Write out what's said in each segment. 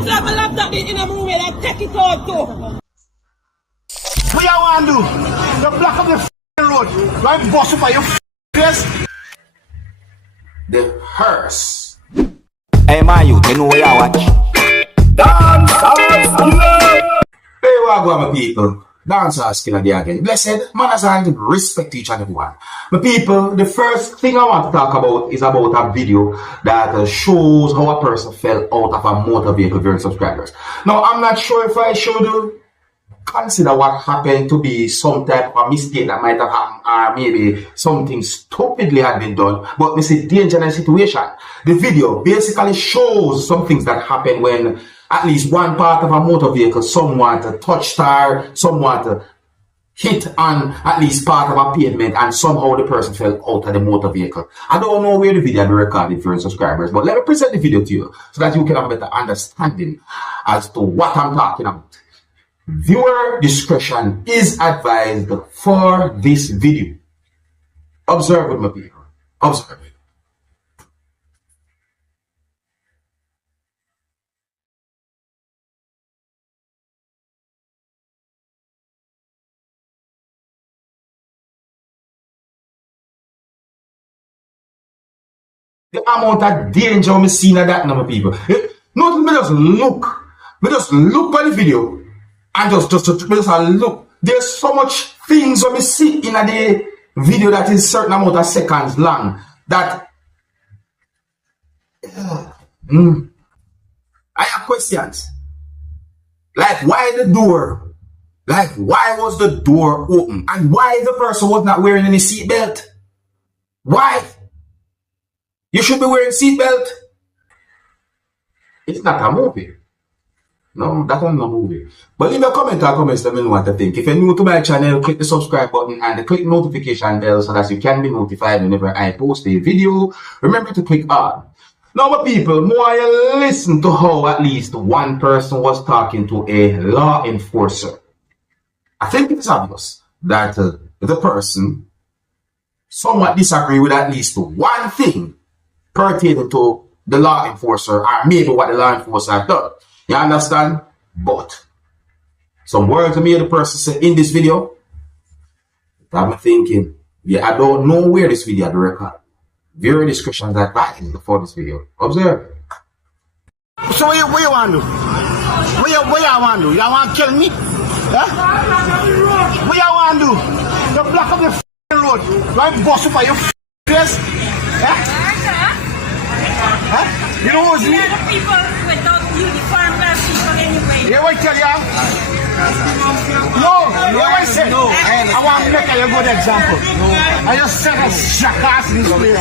want to have a laptop in a movie and take it out too. What you want to do? The block of the road. Right, boss up your face. The hearse. Hey, my youth, you know where you watch? Dancehall skilla. Hey, what go on, my people? Dancehall skilla there again. Blessed, manners and respect each and every one. My people, the first thing I want to talk about is about a video that shows how a person fell out of a motor vehicle during subscribers. Now, I'm not sure if I should consider what happened to be some type of a mistake that might have happened, or maybe something stupidly had been done, but it's a dangerous situation. The video basically shows some things that happen when at least one part of a motor vehicle somewhat touched or somewhat hit on at least part of a pavement, and somehow the person fell out of the motor vehicle. I don't know where the video be recorded for your subscribers, but let me present the video to you so that you can have a better understanding as to what I'm talking about. Viewer discretion is advised for this video. Observe it, my people. Observe it. The amount of danger I'm seeing at that number of people. Notice me just look. Me just look at the video. And just look. There's so much things when we see in the video that is certain amount of seconds long that I have questions. Like, why the door? Like, why was the door open? And why the person was not wearing any seatbelt? Why? You should be wearing seatbelt. It's not a movie. No, that's not a movie. But leave a comment or comments, let me know what you think. If you're new to my channel, click the subscribe button and click notification bell so that you can be notified whenever I post a video. Remember to click on. Now, my people, more you listen to how at least one person was talking to a law enforcer. I think it's obvious that the person somewhat disagree with at least one thing pertaining to the law enforcer, or maybe what the law enforcer have done. You understand? But some words to me the person said in this video, I'm thinking, yeah, I don't know where this video had record. Viewer discretion is advised before this video. Observe. So what you want to do? What you want to do? You want to kill me? Huh? What you want to do? The block of the road. Right, boss up your face. Huh? Huh? You know who's me? People without uniform people anyway. You want to tell you? No, I said. No, I want to make a good example. I just said a jackass in this place.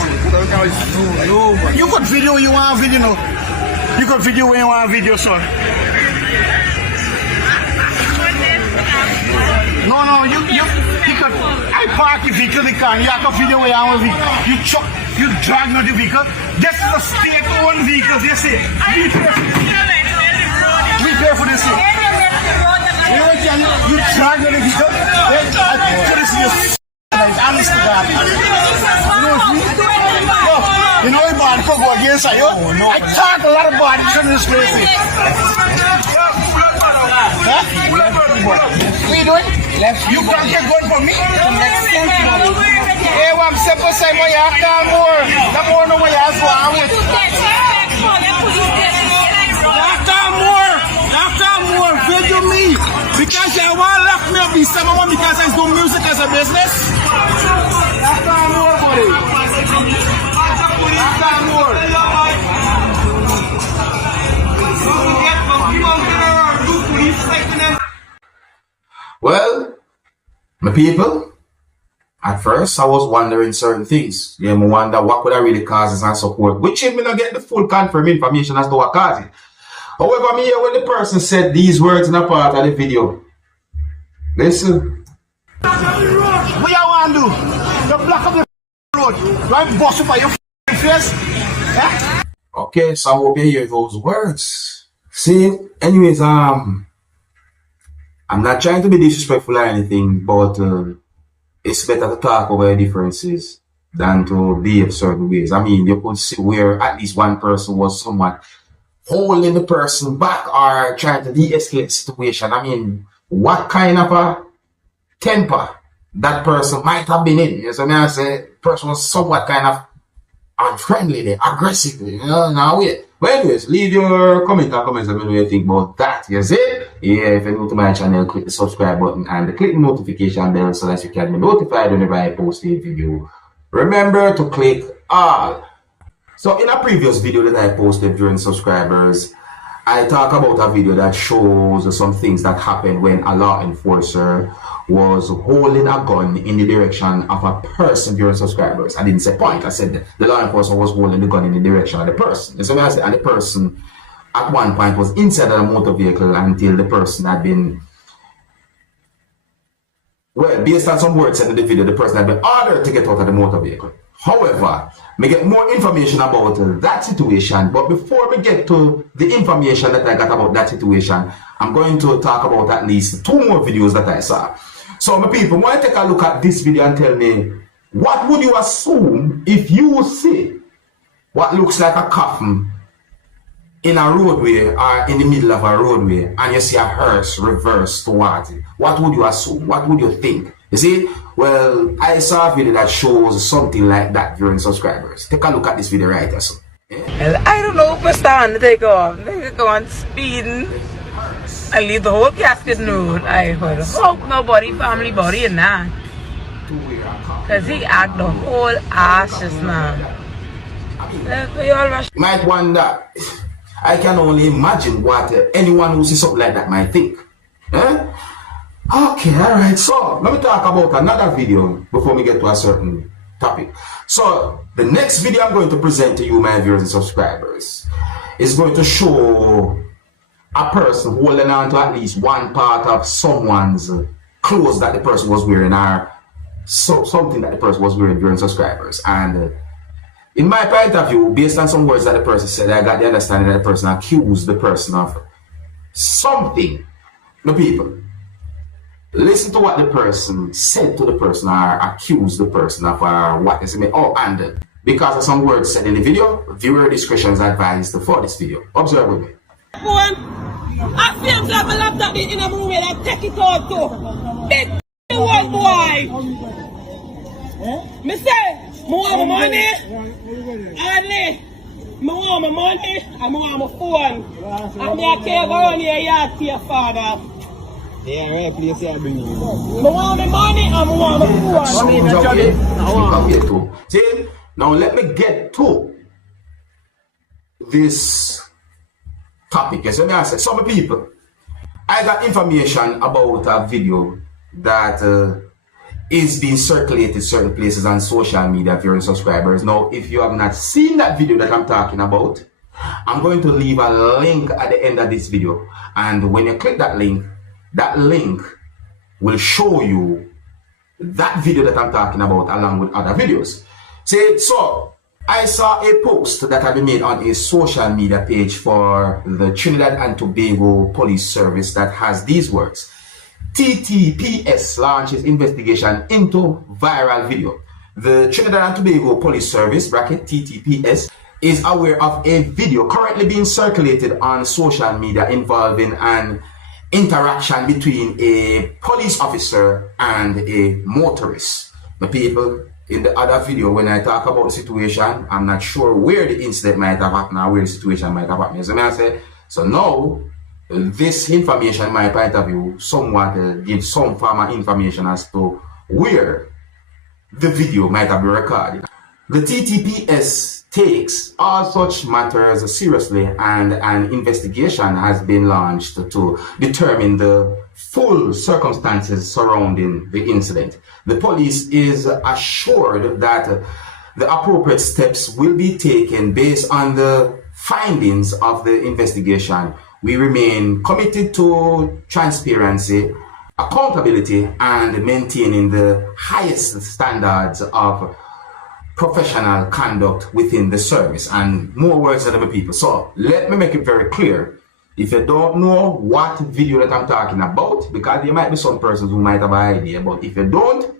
You got video, you want a video, no? You got video when you want a video, sir. No, you got, I park the vehicle in the car, you have a video where you want a video. You drag not the vehicle. This is a state-owned vehicle, you see. We pay for this. You drag not the vehicle. I put this in your honest to God. You know bad for go against you. I talk a lot of bad in this place. Huh? What you doing? You can't get going for me? Hey, I'm simple say my after more. The more no way as well. After more, video me. Because I want to lock me up in someone because I do music as a business. After more, buddy. After more. Well, my people, at first I was wondering certain things. Yeah, I wonder what could I really cause this and support, which I may not get the full confirmed information as to what caused it. However, me hear when the person said these words in a part of the video. Listen. What you want to do? The block of the road. Right, boss up your face. Eh? Okay, so I hope you hear those words. See, anyways, I'm not trying to be disrespectful or anything, but it's better to talk over differences than to behave certain ways. I mean, you could see where at least one person was somewhat holding the person back or trying to de-escalate the situation. I mean, what kind of a temper that person might have been in? You know what I say? Person was somewhat kind of unfriendly, there, aggressive. You know, now wait. But anyways, leave your comments and comments about what you think about that. You see? Yeah, if you're new to my channel, click the subscribe button and click the notification bell so that you can be notified whenever I post a video. Remember to click all. So in a previous video that I posted during subscribers, I talk about a video that shows some things that happened when a law enforcer was holding a gun in the direction of a person during subscribers. I didn't say point. I said the law enforcer was holding the gun in the direction of the person. So I said, and the person at one point was inside of a motor vehicle until the person had been, well, based on some words said in the video, the person had been ordered to get out of the motor vehicle. However, we get more information about that situation, but before we get to the information that I got about that situation, I'm going to talk about at least 2 more videos that I saw. So my people, want to take a look at this video and tell me, what would you assume if you see what looks like a coffin in a roadway or in the middle of a roadway and you see a hearse reverse towards it? What would you assume? What would you think? You see? Well, I saw a video that shows something like that during subscribers. Take a look at this video right here. So, yeah. Well, I don't know if I stand to take off. They go on speeding. I leave the whole casket nude. I would hope nobody, family body in that. Because he act the whole ass just now. You might wonder, I can only imagine what anyone who sees something like that might think. Eh? Okay, alright, so let me talk about another video before we get to a certain topic. So, the next video I'm going to present to you, my viewers and subscribers, is going to show a person holding on to at least one part of someone's clothes that the person was wearing, or something that the person was wearing during subscribers. And in my point of view, based on some words that the person said, I got the understanding that the person accused the person of something. The people, listen to what the person said to the person or accused the person of what is it. Oh, and because of some words said in the video, viewer discretion is advised for this video. Observe with me. I feel like my laptop in a room and I take it out too. Big one boy. Me say, I want my money. Only. I want my money and I want my phone. And I can't go on here yard to your father. Yeah, right place I bring you. I want my money and I want my phone. See, now let me get to this topic. Yes, let me ask some people. I got information about a video that is being circulated certain places on social media if you're in subscribers. Now, if you have not seen that video that I'm talking about, I'm going to leave a link at the end of this video. And when you click that link will show you that video that I'm talking about along with other videos. See, so I saw a post that had been made on a social media page for the Trinidad and Tobago Police Service that has these words: TTPS launches investigation into viral video. The Trinidad and Tobago Police Service, bracket TTPS, is aware of a video currently being circulated on social media involving an interaction between a police officer and a motorist. The people, in the other video, when I talk about the situation, I'm not sure where the incident might have happened or where the situation might have happened. So now, this information, my point of view, somewhat gives some form of information as to where the video might have been recorded. The TTPS takes all such matters seriously, and an investigation has been launched to determine the full circumstances surrounding the incident. The police is assured that the appropriate steps will be taken based on the findings of the investigation. We remain committed to transparency, accountability, and maintaining the highest standards of professional conduct within the service. And more words than the people. So let me make it very clear. If you don't know what video that I'm talking about, because there might be some persons who might have an idea, but if you don't,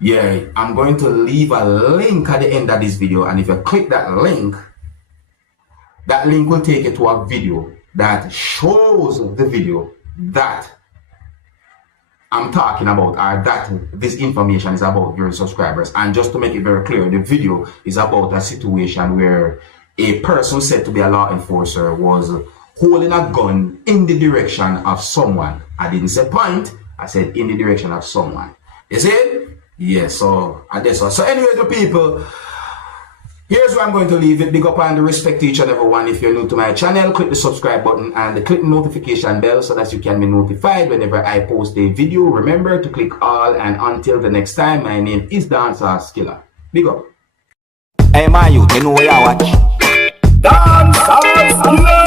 yeah, I'm going to leave a link at the end of this video, and if you click that link, that link will take you to a video that shows the video that I'm talking about, or that this information is about your subscribers. And just to make it very clear, the video is about a situation where a person said to be a law enforcer was holding a gun in the direction of someone. I didn't say point, I said in the direction of someone. You see it? Yes, so I guess so. So anyway, the people, here's where I'm going to leave it. Big up and respect to each and every one. If you're new to my channel, click the subscribe button and click the notification bell so that you can be notified whenever I post a video. Remember to click all, and until the next time, my name is Seriousskilla. Big up. Hey, my youth, you know where you watch. Dancehall skilla.